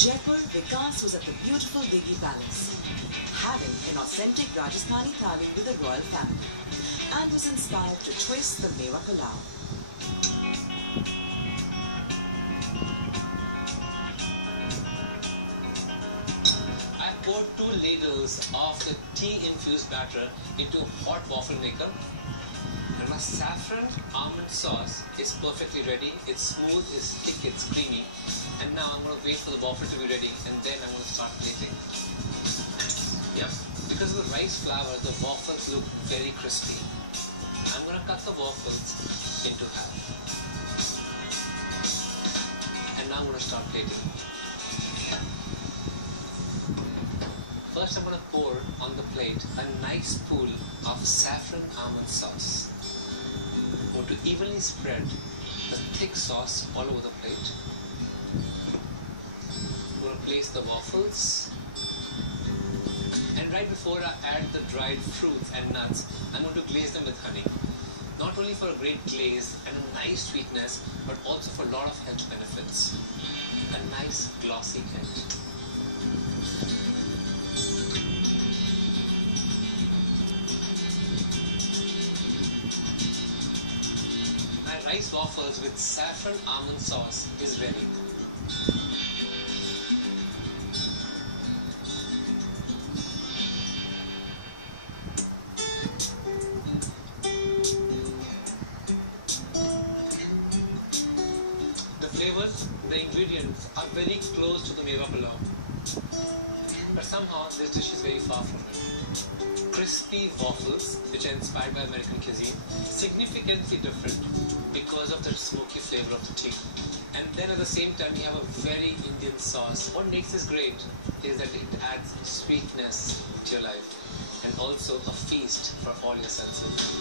Jaipur, Vikas was at the beautiful Digi Palace, having an authentic Rajasthani thali with the royal family, and was inspired to twist the Mewa Pulao. I poured 2 ladles of the tea-infused batter into a hot waffle maker. And my saffron almond sauce is perfectly ready. It's smooth, it's thick, it's creamy. And now I'm going to wait for the waffle to be ready, and then I'm going to start plating. Yep, because of the rice flour, the waffles look very crispy. I'm going to cut the waffles into half. And now I'm going to start plating. First, I'm going to pour on the plate a nice pool of saffron almond sauce. I'm going to evenly spread the thick sauce all over the plate. I'm going to place the waffles. And right before I add the dried fruits and nuts, I'm going to glaze them with honey. Not only for a great glaze and a nice sweetness, but also for a lot of health benefits. A nice glossy end. My rice waffles with saffron almond sauce is ready. The flavors, the ingredients are very close to the Mewa Pulao, but somehow this dish is very far from it. Crispy waffles, which are inspired by American cuisine, significantly different because of the smoky flavor of the tea. And then at the same time, you have a very Indian sauce. What makes this great is that it adds sweetness to your life and also a feast for all your senses.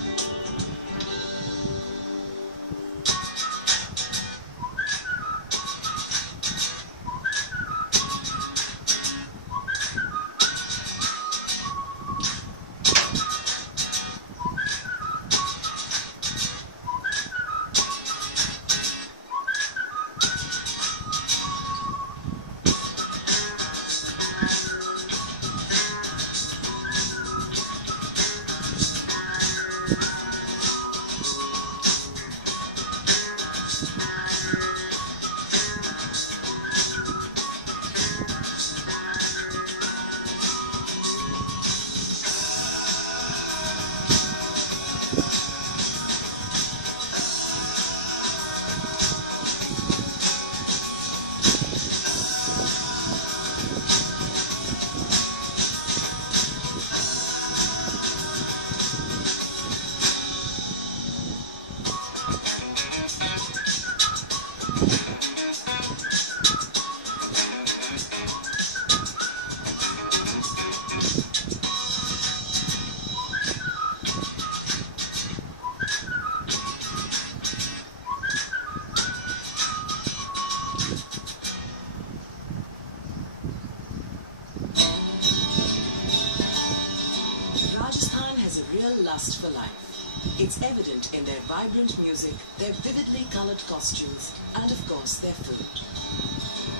Lust for life. It's evident in their vibrant music, their vividly colored costumes, and of course their food.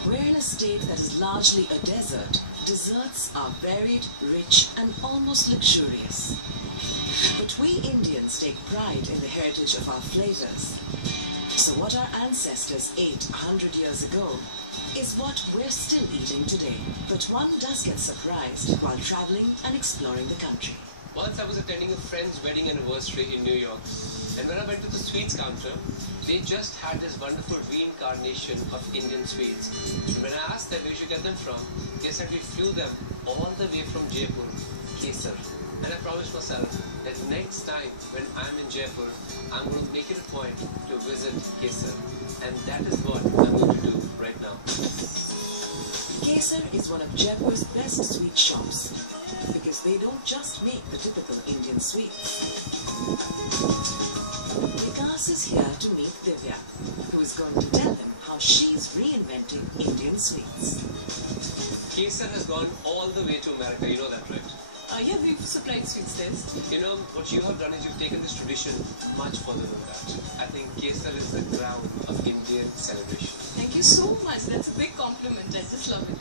We're in a state that is largely a desert. Desserts are varied, rich, and almost luxurious. But we Indians take pride in the heritage of our flavors. So what our ancestors ate 100 years ago is what we're still eating today. But one does get surprised while traveling and exploring the country. Once I was attending a friend's wedding anniversary in New York, and when I went to the sweets counter, they just had this wonderful reincarnation of Indian sweets. And when I asked them where you should get them from, they said we flew them all the way from Jaipur, Kesar. And I promised myself that next time when I'm in Jaipur, I'm going to make it a point to visit Kesar. And that is what I'm going to do right now. Kesar is one of Jaipur's best sweet shops, because they don't just make the typical Indian sweets. Vikas is here to meet Divya, who is going to tell him how she's reinventing Indian sweets. Kesar has gone all the way to America, you know that, right? Yeah, we've supplied sweets there. You know, what you have done is you've taken this tradition much further than that. I think Kesar is the crown of Indian celebration. Thank you so much. That's a big compliment. I just love it.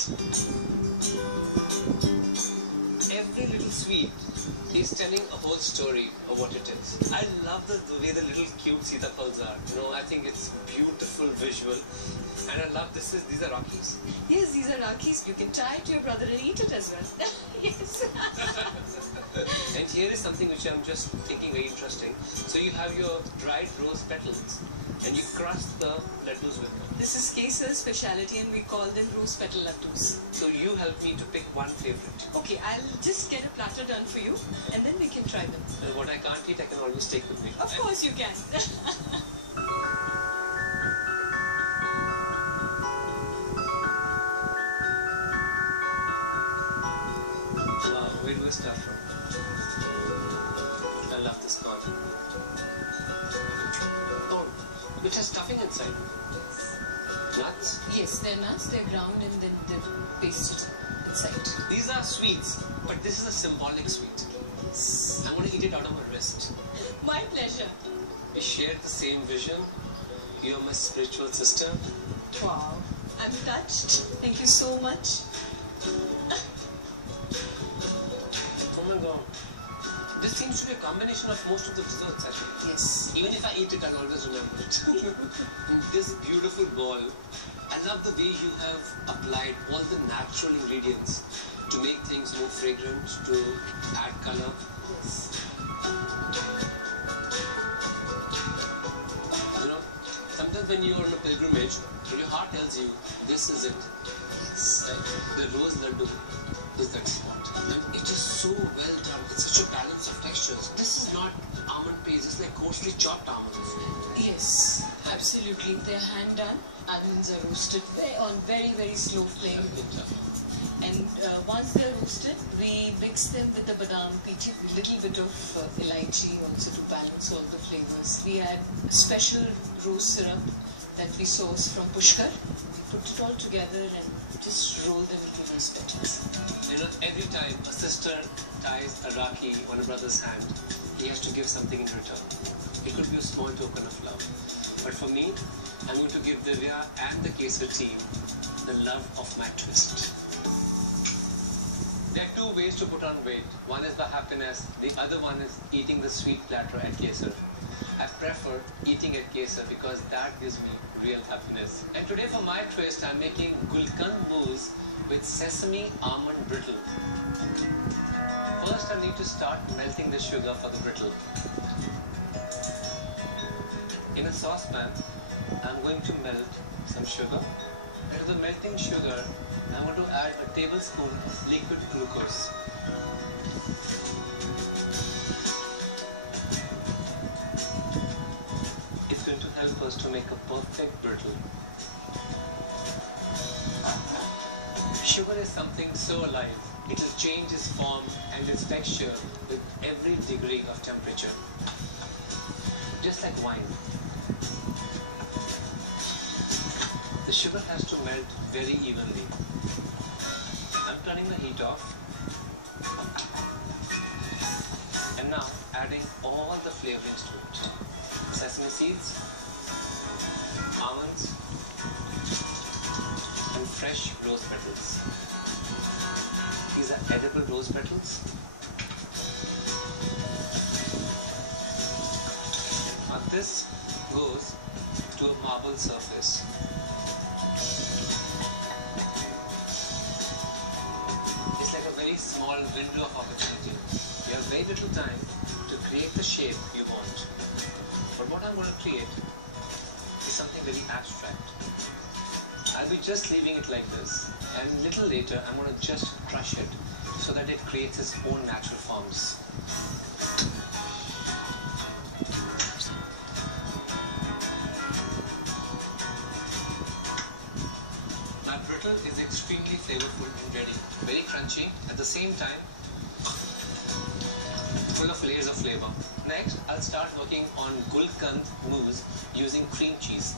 love the way the little cute sitafals are. You know, I think it's beautiful visual. And I love these are Rockies. Yes, these are Rakis. You can tie it to your brother and eat it as well. Yes. And here is something which I'm just thinking very interesting. So you have your dried rose petals and you crust the laddus with them. This is Kesar's speciality and we call them rose petal laddus. So you help me to pick one favorite. Okay, I'll just get a platter done for you and then we can try them. And what I can't eat, I can always take with me. Of course you can. Where do we start from? I love this corn. Oh, it has stuffing inside. Nuts? Yes, they're nuts, they're ground and then they're pasted inside. These are sweets, but this is a symbolic sweet. Yes. I'm going to eat it out of my wrist. My pleasure. We share the same vision. You're my spiritual sister. Wow. I'm touched. Thank you so much. Oh my god. This seems to be a combination of most of the desserts actually. Yes. Even if I eat it, I'll always remember it. And this beautiful ball, I love the way you have applied all the natural ingredients to make things more fragrant, to add color. Yes. You know, sometimes when you're on a pilgrimage, your heart tells you, this is it. Yes. Right? The rose laddu is that spot. And it is so well done. It's such a balance of textures. This is not almond paste, it's like coarsely chopped almonds. Yes, absolutely. They're hand done. Almonds are roasted on very, very slow flame. And once they're roasted, we mix them with the badam peach, a little bit of elaichi also to balance all the flavors. We add special rose syrup that we source from Pushkar. We put it all together and just roll them into rose petals. You know, every time a sister ties a Rakhi on a brother's hand, he has to give something in return. It could be a small token of love. But for me, I'm going to give Divya and the Kesar team the love of my twist. There are two ways to put on weight. One is by happiness, the other one is eating the sweet platter at Kesar. I prefer eating at Kesar because that gives me real happiness. And today for my twist, I'm making gulkand mousse with sesame almond brittle. First, I need to start melting the sugar for the brittle. In a saucepan, I'm going to melt some sugar. And to the melting sugar, I'm going to add a tablespoon of liquid glucose. It's going to help us to make a perfect brittle. Sugar is something so alive. It will change its form and its texture with every degree of temperature. Just like wine. The sugar has to melt very evenly. I'm turning the heat off. And now adding all the flavorings to it. Sesame seeds, almonds, and fresh rose petals. These are edible rose petals. Now this goes to a marble surface. It's like a very small window of opportunity. You have very little time to create the shape you want. But what I'm going to create is something very abstract. I'll be just leaving it like this, and a little later I'm going to just crush it so that it creates its own natural forms. My brittle is extremely flavorful and ready. Very crunchy, at the same time full of layers of flavor. Next, I'll start working on gulkand mousse using cream cheese.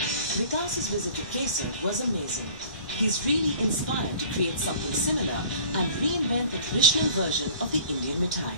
Vikas's visit to Kesar was amazing. He's really inspired to create something similar and reinvent the traditional version of the Indian mithai.